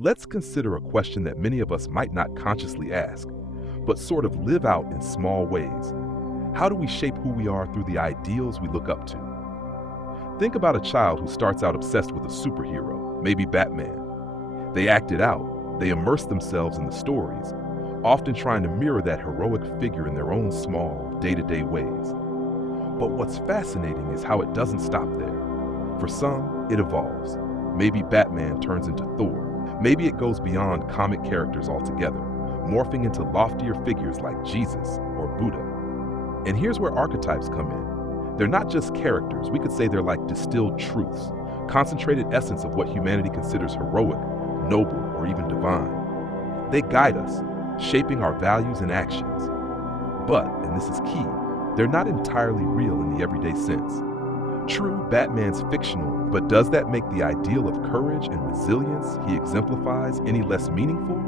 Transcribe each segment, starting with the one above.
Let's consider a question that many of us might not consciously ask, but sort of live out in small ways. How do we shape who we are through the ideals we look up to? Think about a child who starts out obsessed with a superhero, maybe Batman. They act it out, they immerse themselves in the stories, often trying to mirror that heroic figure in their own small, day-to-day ways. But what's fascinating is how it doesn't stop there. For some, it evolves. Maybe Batman turns into Thor. Maybe it goes beyond comic characters altogether, morphing into loftier figures like Jesus or Buddha. And here's where archetypes come in. They're not just characters, we could say they're like distilled truths, concentrated essence of what humanity considers heroic, noble, or even divine. They guide us, shaping our values and actions. But, and this is key, they're not entirely real in the everyday sense. True, Batman's fictional, but does that make the ideal of courage and resilience he exemplifies any less meaningful?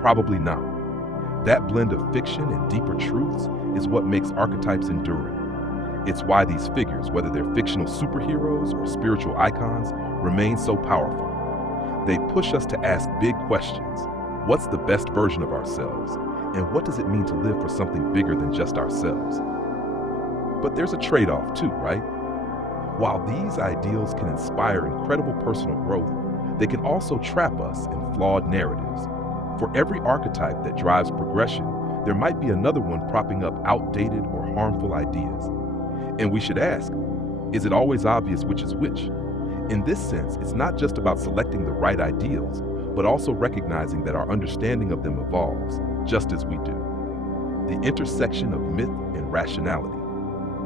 Probably not. That blend of fiction and deeper truths is what makes archetypes enduring. It's why these figures, whether they're fictional superheroes or spiritual icons, remain so powerful. They push us to ask big questions. What's the best version of ourselves? And what does it mean to live for something bigger than just ourselves? But there's a trade-off too, right? While these ideals can inspire incredible personal growth, they can also trap us in flawed narratives. For every archetype that drives progression, there might be another one propping up outdated or harmful ideas. And we should ask, is it always obvious which is which? In this sense, it's not just about selecting the right ideals, but also recognizing that our understanding of them evolves, just as we do. The intersection of myth and rationality.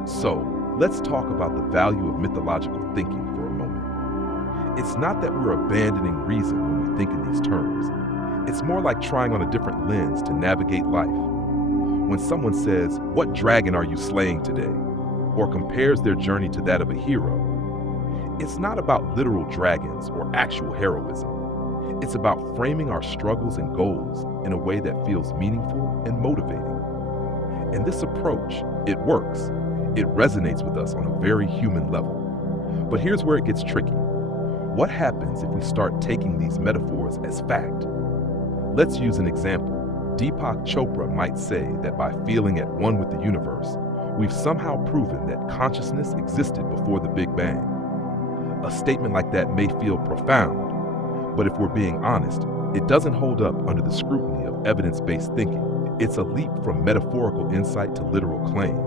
So, let's talk about the value of mythological thinking for a moment. It's not that we're abandoning reason when we think in these terms. It's more like trying on a different lens to navigate life. When someone says, "What dragon are you slaying today?" or compares their journey to that of a hero, it's not about literal dragons or actual heroism. It's about framing our struggles and goals in a way that feels meaningful and motivating. And this approach, it works. It resonates with us on a very human level. But here's where it gets tricky. What happens if we start taking these metaphors as fact? Let's use an example. Deepak Chopra might say that by feeling at one with the universe, we've somehow proven that consciousness existed before the Big Bang. A statement like that may feel profound, but if we're being honest, it doesn't hold up under the scrutiny of evidence-based thinking. It's a leap from metaphorical insight to literal claim.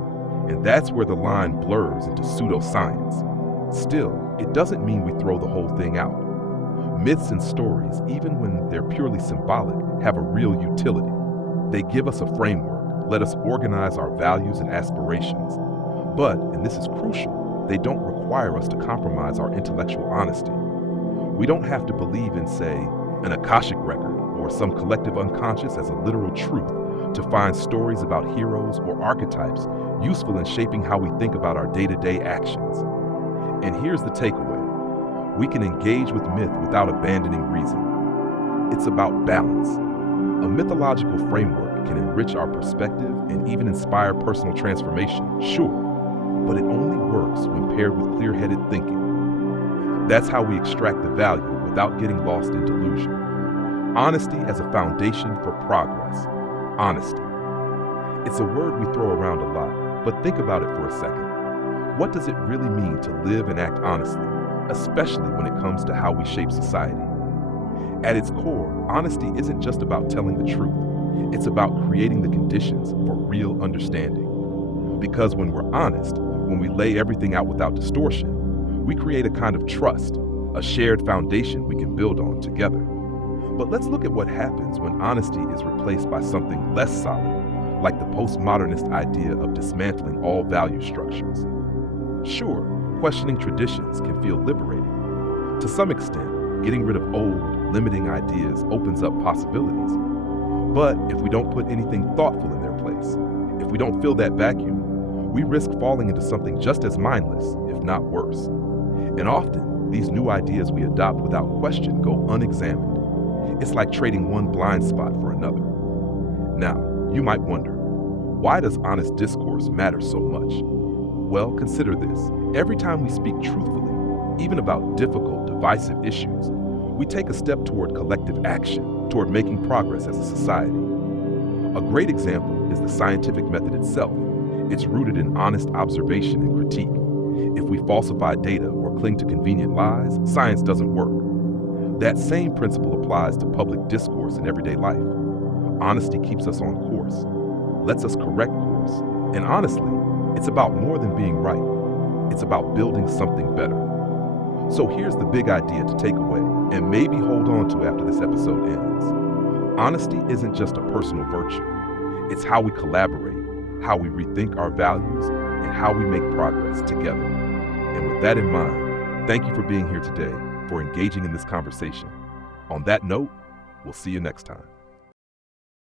And that's where the line blurs into pseudoscience. Still, it doesn't mean we throw the whole thing out. Myths and stories, even when they're purely symbolic, have a real utility. They give us a framework, let us organize our values and aspirations. But, and this is crucial, they don't require us to compromise our intellectual honesty. We don't have to believe in, say, an Akashic record or some collective unconscious as a literal truth to find stories about heroes or archetypes useful in shaping how we think about our day-to-day actions. And here's the takeaway. We can engage with myth without abandoning reason. It's about balance. A mythological framework can enrich our perspective and even inspire personal transformation, sure, but it only works when paired with clear-headed thinking. That's how we extract the value without getting lost in delusion. Honesty as a foundation for progress. Honesty. It's a word we throw around a lot, but think about it for a second. What does it really mean to live and act honestly, especially when it comes to how we shape society? At its core, honesty isn't just about telling the truth. It's about creating the conditions for real understanding. Because when we're honest, when we lay everything out without distortion, we create a kind of trust, a shared foundation we can build on together. But let's look at what happens when honesty is replaced by something less solid, like the postmodernist idea of dismantling all value structures. Sure, questioning traditions can feel liberating. To some extent, getting rid of old, limiting ideas opens up possibilities. But if we don't put anything thoughtful in their place, if we don't fill that vacuum, we risk falling into something just as mindless, if not worse. And often, these new ideas we adopt without question go unexamined. It's like trading one blind spot for another. Now, you might wonder, why does honest discourse matter so much? Well, consider this. Every time we speak truthfully, even about difficult, divisive issues, we take a step toward collective action, toward making progress as a society. A great example is the scientific method itself. It's rooted in honest observation and critique. If we falsify data or cling to convenient lies, science doesn't work. That same principle applies to public discourse in everyday life. Honesty keeps us on course, lets us correct course, and honestly, it's about more than being right. It's about building something better. So here's the big idea to take away and maybe hold on to after this episode ends. Honesty isn't just a personal virtue. It's how we collaborate, how we rethink our values, and how we make progress together. And with that in mind, thank you for being here today, for engaging in this conversation. On that note, we'll see you next time.